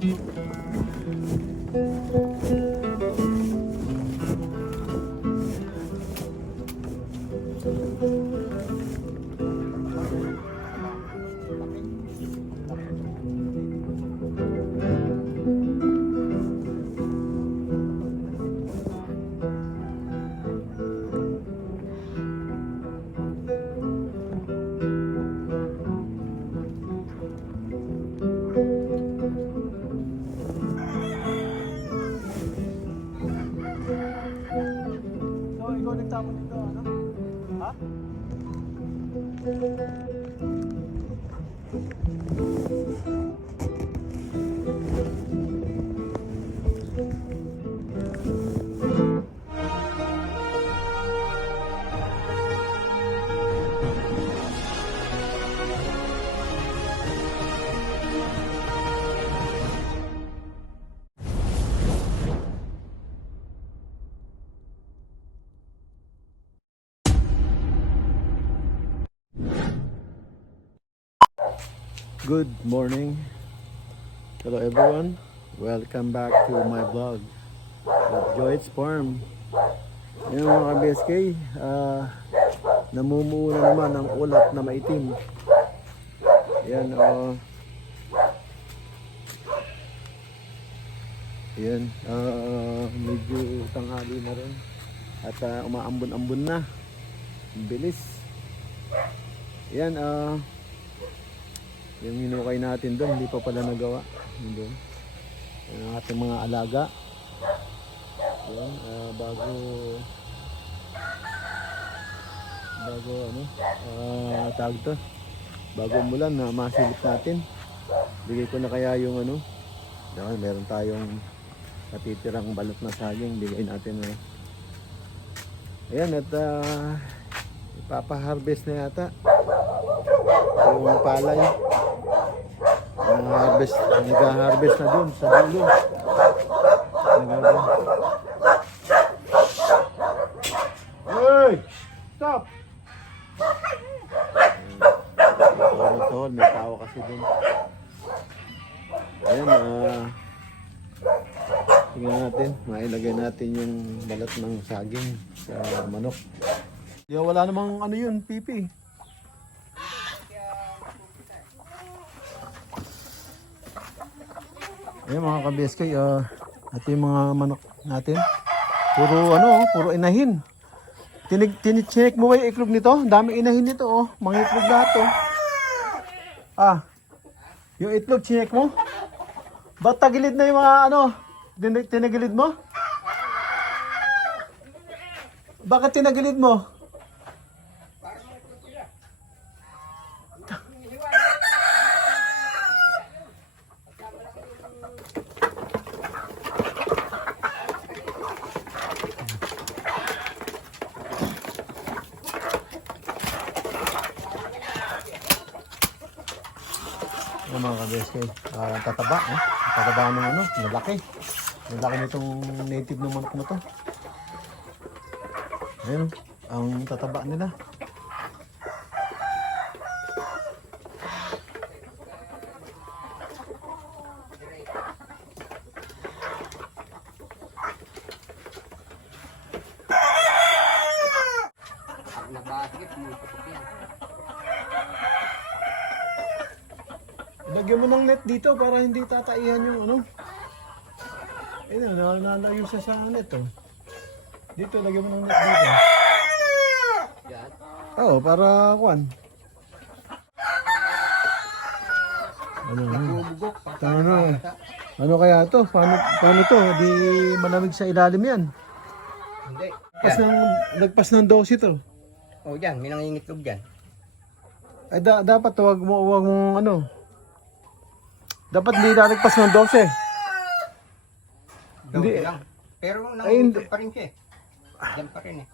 Good morning. Hello everyone. Welcome back to my vlog at Joy's Farm. Yung mga BSK, namumuo na naman ang ulap na maitim. Yan, yan, medyo tanghali na rin. At umaambon-ambon na. Bilis. Yan, yung hinukay natin doon, hindi pa pala nagawa. Doon. Ang ating mga alaga. Yan, bago tawag to. Bago umulan na masilip natin. Bigay ko na kaya yung yan, meron tayong natitirang balot na saging, bigay natin ayan, at ipapa-harvest na yata yung palay. Nag-harvest na dun sa dulo. Hey! Stop! Tol, may tao kasi dun. Ayan, tingnan natin, mailagay natin yung balat ng saging sa manok. Wala namang yun, pipi. Ayan mga ka-BSK, ito yung mga manok natin. Puro inahin. Chinek mo ba yung iklog nito? Dami inahin nito, mga iklog lahat, yung itlog chinek mo? Ba't tagilid na yung mga tinagilid mo? Bakit tinagilid mo? Yung mga ka-BSK, tataba, tataba ng malaki. Malaki nitong native ng manok na to. Ayun, ang tataba nila. Lagyan mo ng net dito para hindi tataihan yung ayun, nalayo siya sa net, Dito, lagyan mo ng net dito. Oo, para kuwan. Ano kaya to? Paano to? Di malamig sa ilalim yan. Hindi. Nagpas ng 12 to. Oh, yan. May nangingitlog dyan. Ay, dapat wag mo dapat hindi nalagpas ng 12. Hindi. Lang. Pero nangingitlog pa rin siya. Diyan pa rin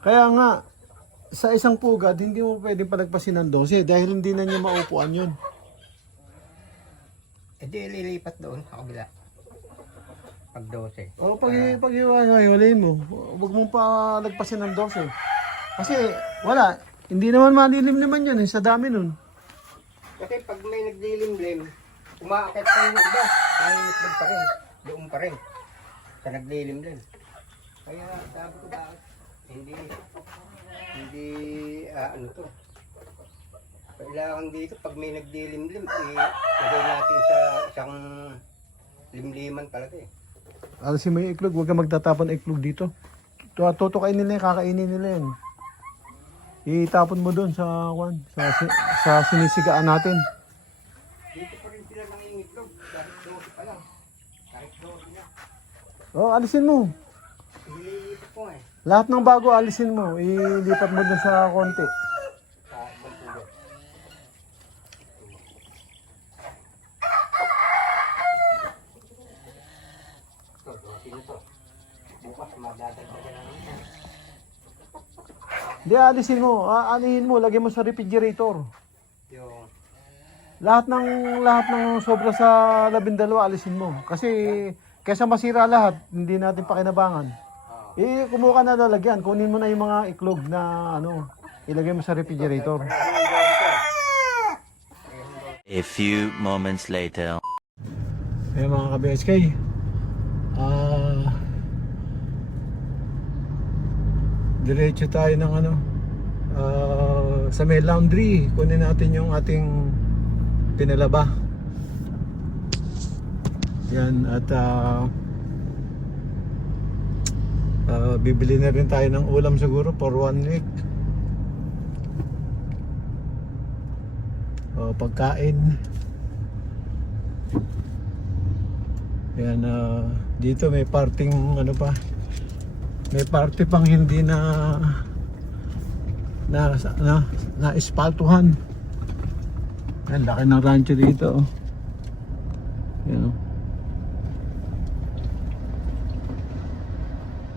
Kaya nga, sa isang pugad, hindi mo pwedeng palagpasin ng 12 dahil hindi na niya maupuan yun. E di lilipat doon sa kabila. Pag 12. O pag iwalayin mo, huwag mong palagpasin ng 12. Kasi wala, hindi naman malilim naman yan sa dami nun. Kasi pag may naglilimlim, umaakit pa yung iba. Nangingitlog pa rin. Doon pa rin. Sa naglilimlim. Kaya sabi ko bakit hindi ano to. Kailangan dito pag may naglilimlim, ilagay natin sa isang limliman talaga eh. Alisin mo yung iklog, huwag kang magtatapon ng iklog dito. Tutukain nila yan, kakainin nila yan. Itapon mo doon sa sinisigaan natin. Dito pa rin sila nangingitlog. Kahit 12 pa lang. Kahit 12 na. Oh, alisin mo. Hililipat ko eh. Lahat ng bago alisin mo, ilipat mo doon sa konti. Sa ibang pulo. Ito, 12 na to. Bukas madadagdagan na naman. Hindi, alisin mo. Anihin mo, lagay mo sa refrigerator. Yung Lahat ng sobra sa 12, alisin mo. Kasi kaysa masira lahat, hindi natin pakinabangan. Kumuha ka na lalagyan. Kunin mo na yung mga iklog na ilagay mo sa refrigerator. A few moments later. Eh mga ka-BSK, diretso tayo ng sa may laundry. Kunin natin yung ating pinalaba. Yan, at bibili na rin tayo ng ulam siguro for 1 week. Pagkain. Yan, dito may parting may party pang hindi na espaltuhan. Yan, laki ng rancho dito. Yan,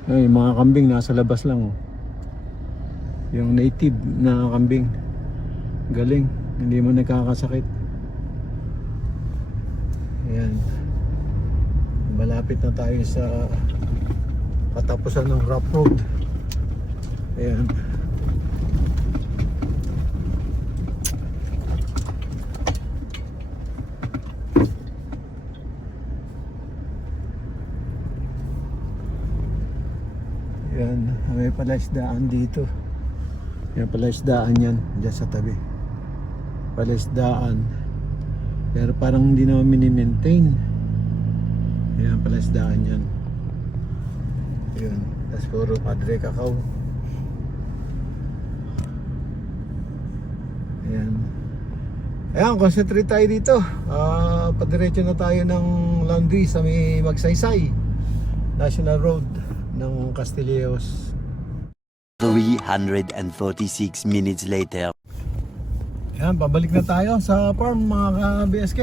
ay, mga kambing nasa labas lang. Yung native na kambing, galing, hindi mo nakakasakit. Ayan, malapit na tayo sa katapusan ng rough road. Ayan. Yan, may palaisdaan dito. Yan, palaisdaan yan, dyan sa tabi. Palaisdaan. Pero parang hindi naman mini-maintain. Yan, palaisdaan yan. Yan, tas puro Padre Cacao. Yan. Ayan, concentrate tayo dito. Padiretso na tayo ng laundry sa may Magsaysay National Road ng Castilleos. 346 minutes later. Ayan, pabalik na tayo sa farm mga ka-BSK.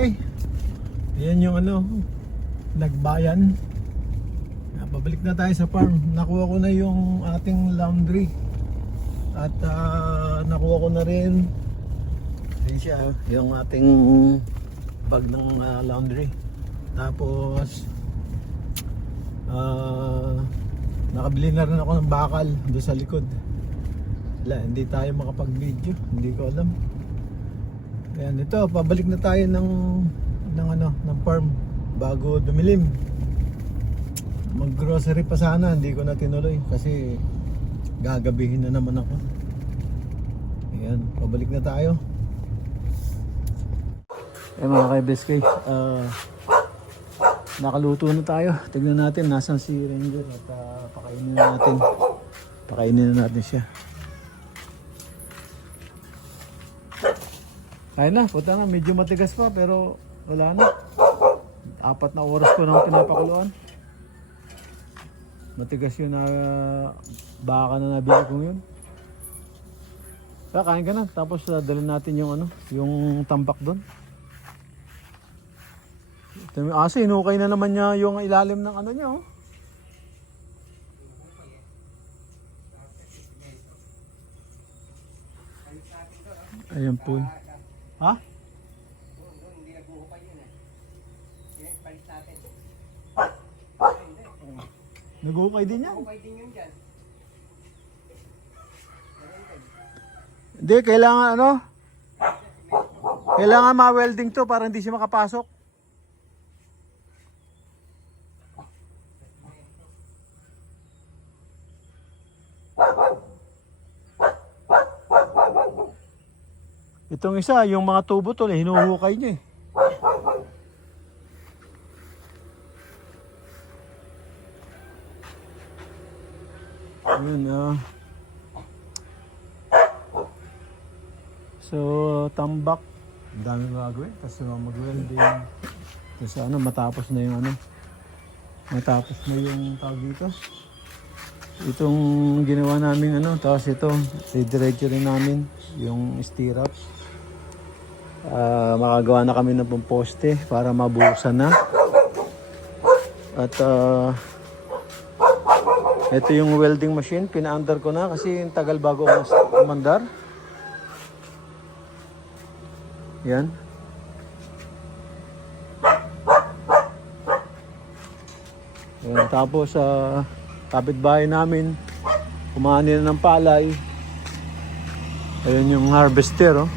Ayan yung nagbayan. Ayan, pabalik na tayo sa farm. Nakuha ko na yung ating laundry. At nakuha ko na rin siya, yung ating bag ng laundry. Tapos nakabili na rin ako ng bakal doon sa likod. Wala, hindi tayo makapag-video, hindi ko alam. Ayan, ito, pabalik na tayo ng farm bago dumilim. Mag-grocery pa sana, hindi ko na tinuloy kasi gagabihin na naman ako. Ayan, pabalik na tayo. Mga ka-BSK, nakaluto na tayo. Tignan natin nasan si Ranger at pakainin na natin siya. Ayun na, puta na, medyo matigas pa pero wala na. 4 na oras ko nang pinapakuluan. Matigas yun na baka na nabili ko yun. Kain ka na, tapos dalhin natin yung yung tambak doon. Kasi inukay na naman niya yung ilalim ng niya, oh. Ayan po. Ha? Hindi nagbuhukay yun eh. Palit natin. Nag-ukay din yan. Hukay din yun dyan. Hindi, kailangan kailangan ma-welding to para hindi siya makapasok. Itong isa, yung mga tubo to, hinuhukay niya eh. Yun, so, tambak. Ang daming gagawin. Tapos mag-welding. Tapos matapos na yung matapos na yung tawag dito. Itong ginawa namin tapos ito, didiretso rin namin yung stirrup. Makagawa na kami ng poste para mabuhusan na. At ito yung welding machine, pina-under ko na kasi tagal bago umandar. Yan. Yan. Tapos kapitbahay namin, kumani na ng palay. Ayun yung harvester, oh.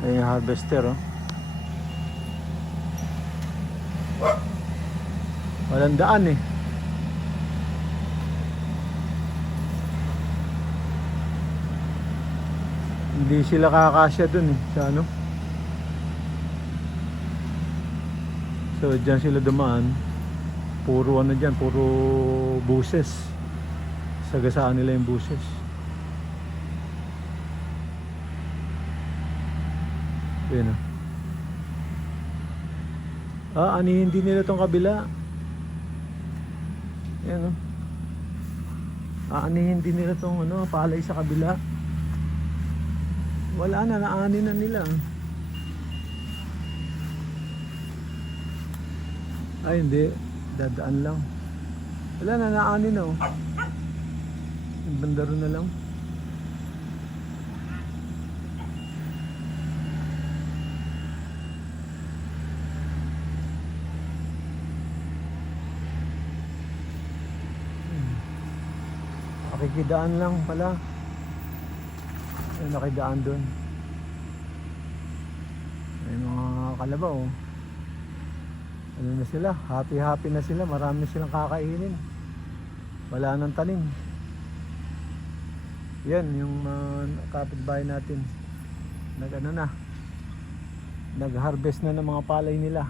Ayun yung harvester, oh. Walang daan eh. Hindi sila kakasya dun eh, sa So dyan sila dumaan. Puro dyan, puro buses. Sagasaan nila yung buses. Yun anihin din nila tong kabila. Yan aanihin din nila tong palay sa kabila. Wala na, naanin na nila. Ay hindi, dadaan lang. Wala na, naanin na yung bandaro na lang. Nakikidaan lang pala. Ay, nakidaan doon. May mga kalabaw. Na sila? Happy na sila. Marami silang kakainin. Wala nang tanim. Yan, yung kapitbahay natin. Nag-harvest na ng mga palay nila.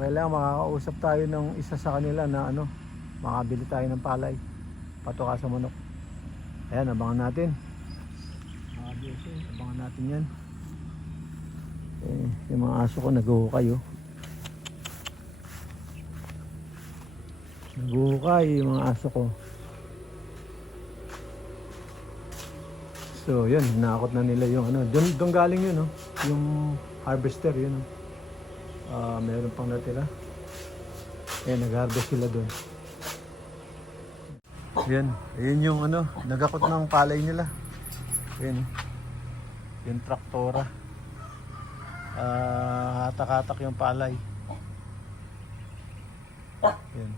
Kailangan makakausap tayo ng isa sa kanila na makabili tayo ng palay. Patuka sa manok. Ayan, abangan natin. Abangan natin yan. Yung mga aso ko naghuhukay Naghuhukay yung mga aso ko. So yun, nakakot na nila yung doon galing yun yung harvester yun meron pang natira. Nag-harvest sila doon. Yan, ayun yung nagakot ng palay nila. Yan, yung traktora. Hatak-hatak yung palay. Yan.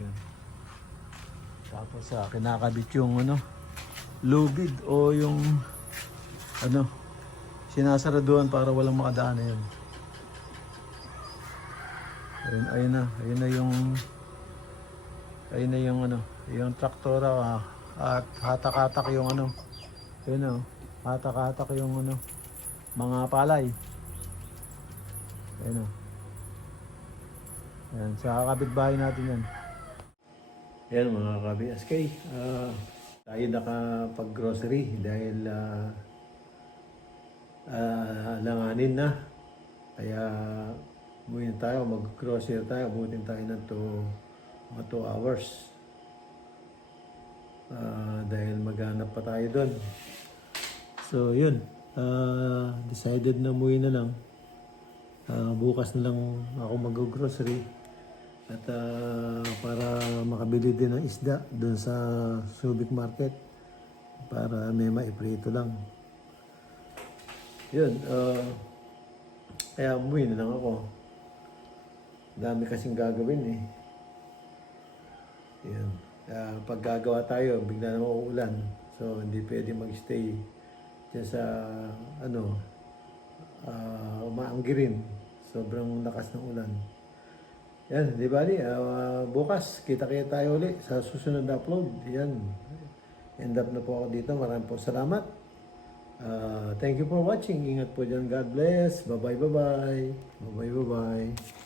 Yan. Tapos kinakabit yung lubid o yung sinasaraduhan para walang makadaan na yun. Ayun na yung traktora at hatak-hatak yung hatak-hatak yung mga palay. Ayun yan, sa kapitbahay natin yan. Yan mga ka-BSK, tayo nakapag-grocery dahil langanin na. Kaya buhin tayo, mag-grocery tayo, abutin tayo ng 2 hours. Dahil maghanap pa tayo doon. So yun, decided na umuwi na lang. Bukas na lang ako mag-grocery. At para makabili din ng isda doon sa Subic Market. Para may maiprito lang. Yun, kaya umuwi na lang ako. Dami kasing gagawin eh. Yan. Pag gagawa tayo, bigla na uulan. So, hindi pwede magstay dyan sa, umaanggirin. Sobrang lakas ng ulan. Yan, di ba? Bukas, kita-kita tayo ulit sa susunod na upload. Yan. End up na po ako dito. Maraming po salamat. Thank you for watching. Ingat po dyan. God bless. Bye-bye, bye-bye. Bye-bye, bye-bye.